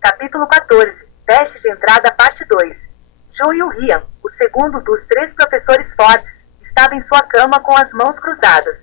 Capítulo 14. Teste de entrada, parte 2. Zhou Yulian, o segundo dos 3 professores fortes, estava em sua cama com as mãos cruzadas.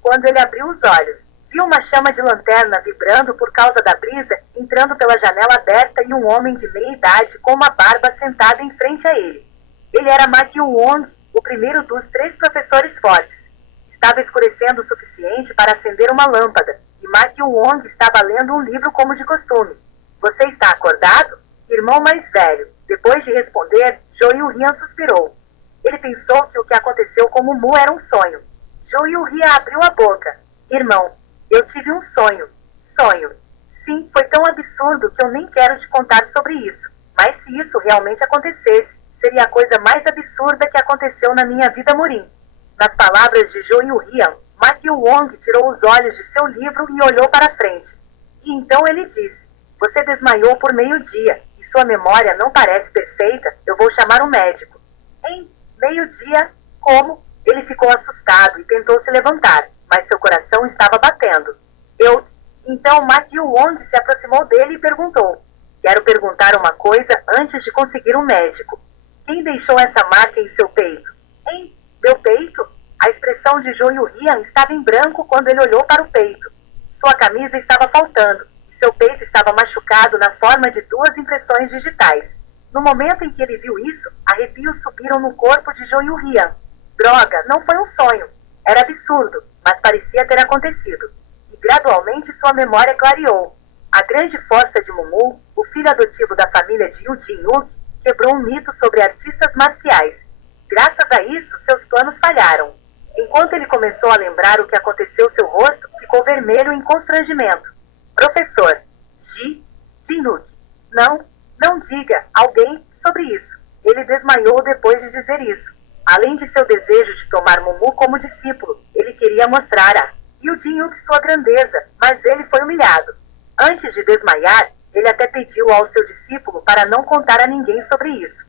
Quando ele abriu os olhos, viu uma chama de lanterna vibrando por causa da brisa, entrando pela janela aberta e um homem de meia idade com uma barba sentado em frente a ele. Ele era Ma Qiuwang, o primeiro dos 3 professores fortes. Estava escurecendo o suficiente para acender uma lâmpada, e Ma Qiuwang estava lendo um livro como de costume. Você está acordado? Irmão mais velho. Depois de responder, Zhou Yulian suspirou. Ele pensou que o que aconteceu com Mumu era um sonho. Zhou Yulian abriu a boca. Irmão, eu tive um sonho. Sonho. Sim, foi tão absurdo que eu nem quero te contar sobre isso. Mas se isso realmente acontecesse, seria a coisa mais absurda que aconteceu na minha vida morim. Nas palavras de Zhou Yulian, Ma Qiuwang tirou os olhos de seu livro e olhou para frente. E então ele disse: você desmaiou por meio-dia, e sua memória não parece perfeita, eu vou chamar um médico. Em meio-dia, como? Ele ficou assustado e tentou se levantar, mas seu coração estava batendo. Então Ma Qiuwang se aproximou dele e perguntou: quero perguntar uma coisa antes de conseguir um médico. Quem deixou essa marca em seu peito? Em meu peito? A expressão de Zhou Yulian estava em branco quando ele olhou para o peito. Sua camisa estava faltando. Seu peito estava machucado na forma de 2 impressões digitais. No momento em que ele viu isso, arrepios subiram no corpo de Zhou Yulian. Droga, não foi um sonho. Era absurdo, mas parecia ter acontecido. E gradualmente sua memória clareou. A grande força de Mumu, o filho adotivo da família de Yu Jin-Yuk, quebrou um mito sobre artistas marciais. Graças a isso, seus planos falharam. Enquanto ele começou a lembrar o que aconteceu, seu rosto ficou vermelho em constrangimento. Professor Jin-Yuk, não diga alguém sobre isso. Ele desmaiou depois de dizer isso. Além de seu desejo de tomar Mumu como discípulo, ele queria mostrar a Yu Jin-Yuk sua grandeza, mas ele foi humilhado. Antes de desmaiar, ele até pediu ao seu discípulo para não contar a ninguém sobre isso.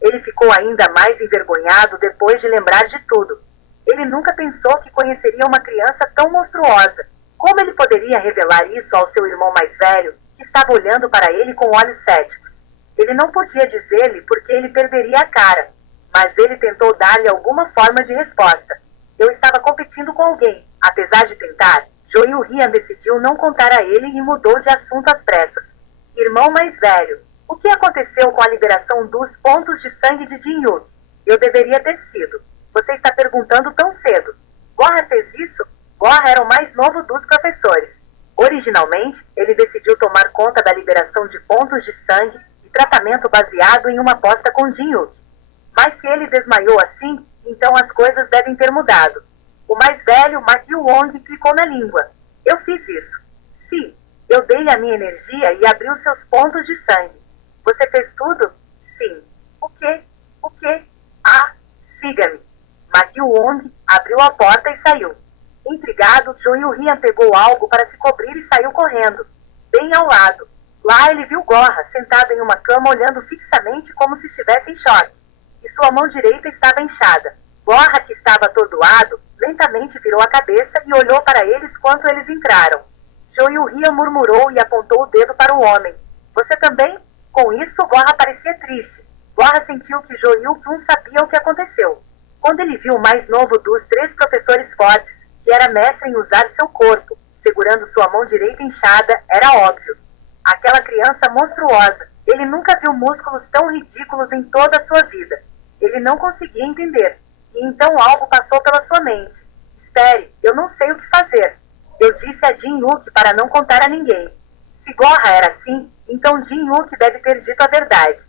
Ele ficou ainda mais envergonhado depois de lembrar de tudo. Ele nunca pensou que conheceria uma criança tão monstruosa. Como ele poderia revelar isso ao seu irmão mais velho, que estava olhando para ele com olhos céticos? Ele não podia dizer-lhe porque ele perderia a cara, mas ele tentou dar-lhe alguma forma de resposta. Eu estava competindo com alguém. Apesar de tentar, Zhou Yulian decidiu não contar a ele e mudou de assunto às pressas. Irmão mais velho, o que aconteceu com a liberação dos pontos de sangue de Jin-Yuk? Eu deveria ter sido. Você está perguntando tão cedo. Gorra fez isso? Gorra era o mais novo dos professores. Originalmente, ele decidiu tomar conta da liberação de pontos de sangue e tratamento baseado em uma aposta com Jin-Yuk. Mas se ele desmaiou assim, então as coisas devem ter mudado. O mais velho, Ma Qiuwang, clicou na língua. Eu fiz isso. Sim, eu dei a minha energia e abri os seus pontos de sangue. Você fez tudo? Sim. O quê? O quê? Siga-me. Ma Qiuwang abriu a porta e saiu. Intrigado, Zhou Yulian pegou algo para se cobrir e saiu correndo. Bem ao lado. Lá ele viu Gorra sentado em uma cama olhando fixamente como se estivesse em choque. E sua mão direita estava inchada. Gorra, que estava atordoado, lentamente virou a cabeça e olhou para eles quando eles entraram. Zhou Yulian murmurou e apontou o dedo para o homem. Você também? Com isso, Gorra parecia triste. Gorra sentiu que Zhou Yulian sabia o que aconteceu. Quando ele viu o mais novo dos 3 professores fortes, que era mestre em usar seu corpo, segurando sua mão direita inchada, era óbvio. Aquela criança monstruosa. Ele nunca viu músculos tão ridículos em toda a sua vida. Ele não conseguia entender. E então algo passou pela sua mente. Espere, eu não sei o que fazer. Eu disse a Jin-Yuk para não contar a ninguém. Se Gorra era assim, então Jin-Yuk deve ter dito a verdade.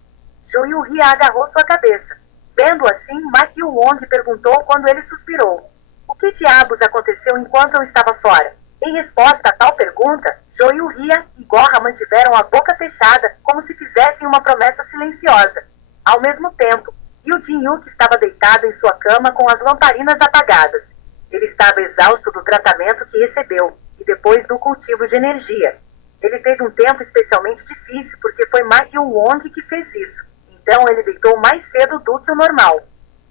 Zhou Yulian agarrou sua cabeça. Vendo assim, Ma Qiuwang perguntou quando ele suspirou. O que diabos aconteceu enquanto eu estava fora? Em resposta a tal pergunta, Zhou Yulian e Gorra mantiveram a boca fechada como se fizessem uma promessa silenciosa. Ao mesmo tempo, Yu Jin-Yuk estava deitado em sua cama com as lamparinas apagadas. Ele estava exausto do tratamento que recebeu e depois do cultivo de energia. Ele teve um tempo especialmente difícil porque foi Ma Qiuwang que fez isso. Então ele deitou mais cedo do que o normal.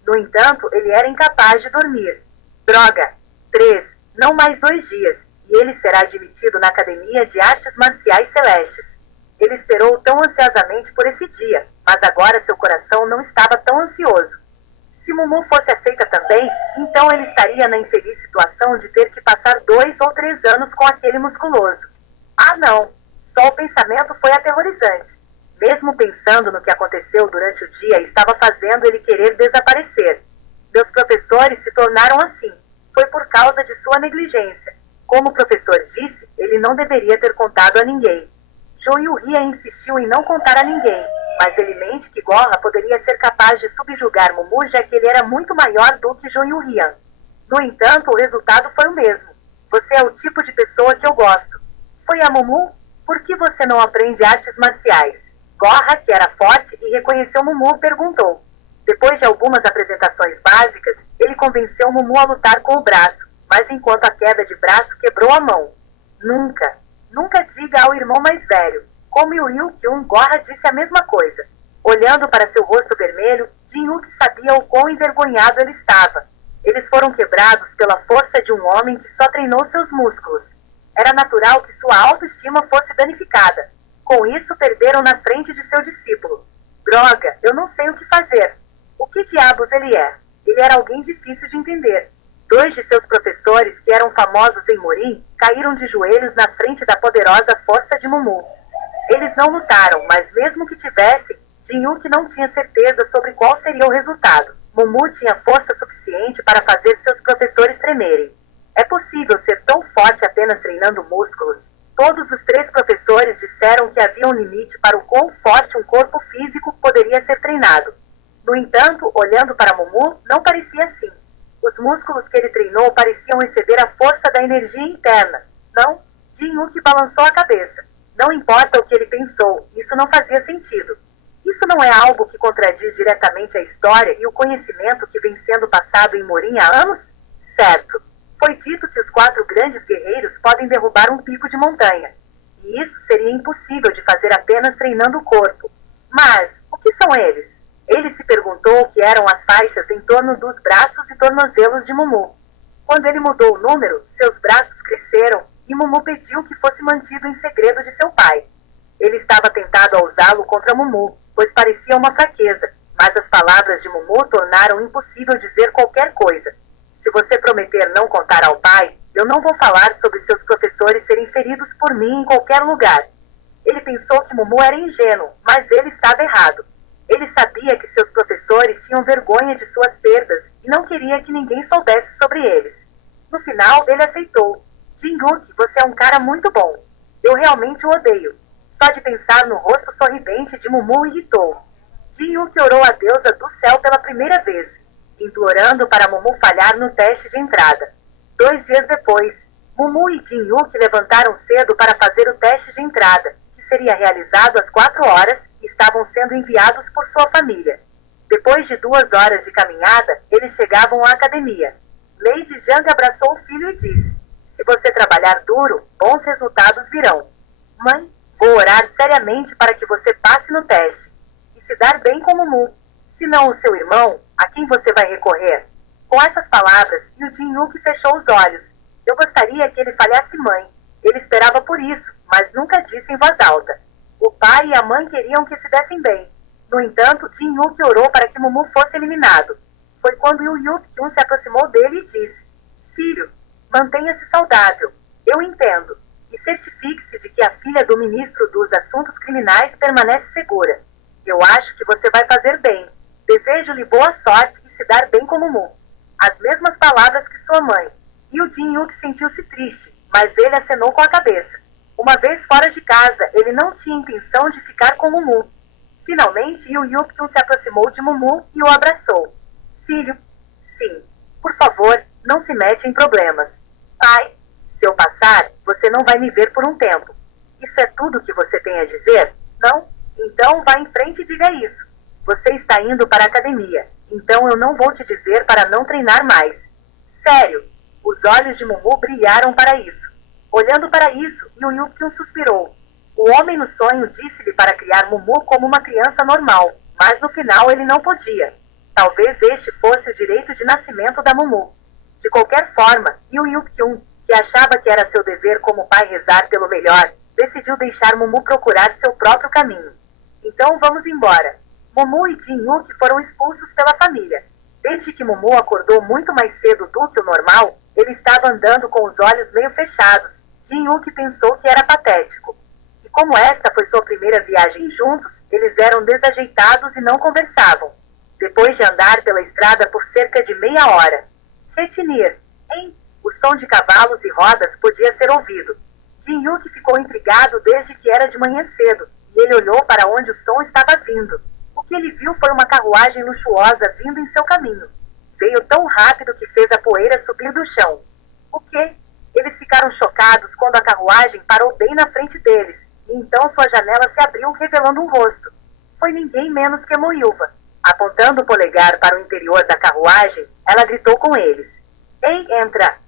No entanto, ele era incapaz de dormir. Droga! 3, não mais 2 dias, e ele será admitido na Academia de Artes Marciais Celestes. Ele esperou tão ansiosamente por esse dia, mas agora seu coração não estava tão ansioso. Se Mumu fosse aceita também, então ele estaria na infeliz situação de ter que passar 2 ou 3 anos com aquele musculoso. Ah não! Só o pensamento foi aterrorizante. Mesmo pensando no que aconteceu durante o dia, estava fazendo ele querer desaparecer. Meus professores se tornaram assim. Foi por causa de sua negligência. Como o professor disse, ele não deveria ter contado a ninguém. Joiuria insistiu em não contar a ninguém, mas ele mente que Gorra poderia ser capaz de subjugar Mumu, já que ele era muito maior do que Joiurian. No entanto, o resultado foi o mesmo. Você é o tipo de pessoa que eu gosto. Foi a Mumu? Por que você não aprende artes marciais? Gorra, que era forte e reconheceu Mumu, perguntou. Depois de algumas apresentações básicas, ele convenceu Mumu a lutar com o braço, mas enquanto a queda de braço quebrou a mão. Nunca diga ao irmão mais velho. Como Yu-Kyun, Gorra disse a mesma coisa. Olhando para seu rosto vermelho, Jin-Yuk sabia o quão envergonhado ele estava. Eles foram quebrados pela força de um homem que só treinou seus músculos. Era natural que sua autoestima fosse danificada. Com isso, perderam na frente de seu discípulo. Droga, eu não sei o que fazer. O que diabos ele é? Ele era alguém difícil de entender. 2 de seus professores, que eram famosos em Morin, caíram de joelhos na frente da poderosa força de Mumu. Eles não lutaram, mas mesmo que tivessem, Jin-Yuk não tinha certeza sobre qual seria o resultado. Mumu tinha força suficiente para fazer seus professores tremerem. É possível ser tão forte apenas treinando músculos? Todos os 3 professores disseram que havia um limite para o quão forte um corpo físico poderia ser treinado. No entanto, olhando para Mumu, não parecia assim. Os músculos que ele treinou pareciam exceder a força da energia interna. Não, Jin-Yuk balançou a cabeça. Não importa o que ele pensou, isso não fazia sentido. Isso não é algo que contradiz diretamente a história e o conhecimento que vem sendo passado em Morin há anos? Certo. Foi dito que os 4 grandes guerreiros podem derrubar um pico de montanha. E isso seria impossível de fazer apenas treinando o corpo. Mas, o que são eles? Ele se perguntou o que eram as faixas em torno dos braços e tornozelos de Mumu. Quando ele mudou o número, seus braços cresceram e Mumu pediu que fosse mantido em segredo de seu pai. Ele estava tentado a usá-lo contra Mumu, pois parecia uma fraqueza, mas as palavras de Mumu tornaram impossível dizer qualquer coisa. Se você prometer não contar ao pai, eu não vou falar sobre seus professores serem feridos por mim em qualquer lugar. Ele pensou que Mumu era ingênuo, mas ele estava errado. Ele sabia que seus professores tinham vergonha de suas perdas e não queria que ninguém soubesse sobre eles. No final, ele aceitou. Jin-Yuk, você é um cara muito bom. Eu realmente o odeio. Só de pensar no rosto sorridente de Mumu irritou. Jin-Yuk orou a deusa do céu pela primeira vez, implorando para Mumu falhar no teste de entrada. 2 dias depois, Mumu e Jin-Yuk levantaram cedo para fazer o teste de entrada, que seria realizado às 4 horas, e estavam sendo enviados por sua família. Depois de 2 horas de caminhada, eles chegavam à academia. Lady Zhang abraçou o filho e disse: se você trabalhar duro, bons resultados virão. Mãe, vou orar seriamente para que você passe no teste. E se dar bem com Mumu. Se não o seu irmão, a quem você vai recorrer? Com essas palavras, Yu Jin-Yuk fechou os olhos. Eu gostaria que ele falhasse mãe. Ele esperava por isso, mas nunca disse em voz alta. O pai e a mãe queriam que se dessem bem. No entanto, Jin-Yuk orou para que Mumu fosse eliminado. Foi quando Yu-Kyun se aproximou dele e disse: filho, mantenha-se saudável. Eu entendo. E certifique-se de que a filha do ministro dos Assuntos Criminais permanece segura. Eu acho que você vai fazer bem. Desejo-lhe boa sorte e se dar bem com Mumu. As mesmas palavras que sua mãe. Yu Jin-Yuk sentiu-se triste, mas ele acenou com a cabeça. Uma vez fora de casa, ele não tinha intenção de ficar com Mumu. Finalmente, Yu-Kyun se aproximou de Mumu e o abraçou. Filho, sim, por favor, não se mete em problemas. Pai, se eu passar, você não vai me ver por um tempo. Isso é tudo que você tem a dizer? Não? Então vá em frente e diga isso. Você está indo para a academia, então eu não vou te dizer para não treinar mais. Sério, os olhos de Mumu brilharam para isso. Olhando para isso, Yu-Kyun suspirou. O homem no sonho disse-lhe para criar Mumu como uma criança normal, mas no final ele não podia. Talvez este fosse o direito de nascimento da Mumu. De qualquer forma, Yu-Kyun, que achava que era seu dever como pai rezar pelo melhor, decidiu deixar Mumu procurar seu próprio caminho. Então vamos embora. Mumu e Jin-Yuki foram expulsos pela família. Desde que Mumu acordou muito mais cedo do que o normal, ele estava andando com os olhos meio fechados. Jin-Yuki pensou que era patético. E como esta foi sua primeira viagem juntos, eles eram desajeitados e não conversavam. Depois de andar pela estrada por cerca de meia hora, retinir, hein? O som de cavalos e rodas podia ser ouvido. Jin-Yuki ficou intrigado desde que era de manhã cedo, e ele olhou para onde o som estava vindo. O que ele viu foi uma carruagem luxuosa vindo em seu caminho. Veio tão rápido que fez a poeira subir do chão. O quê? Eles ficaram chocados quando a carruagem parou bem na frente deles, e então sua janela se abriu revelando um rosto. Foi ninguém menos que Moilva. Apontando o polegar para o interior da carruagem, ela gritou com eles. Ei, entra!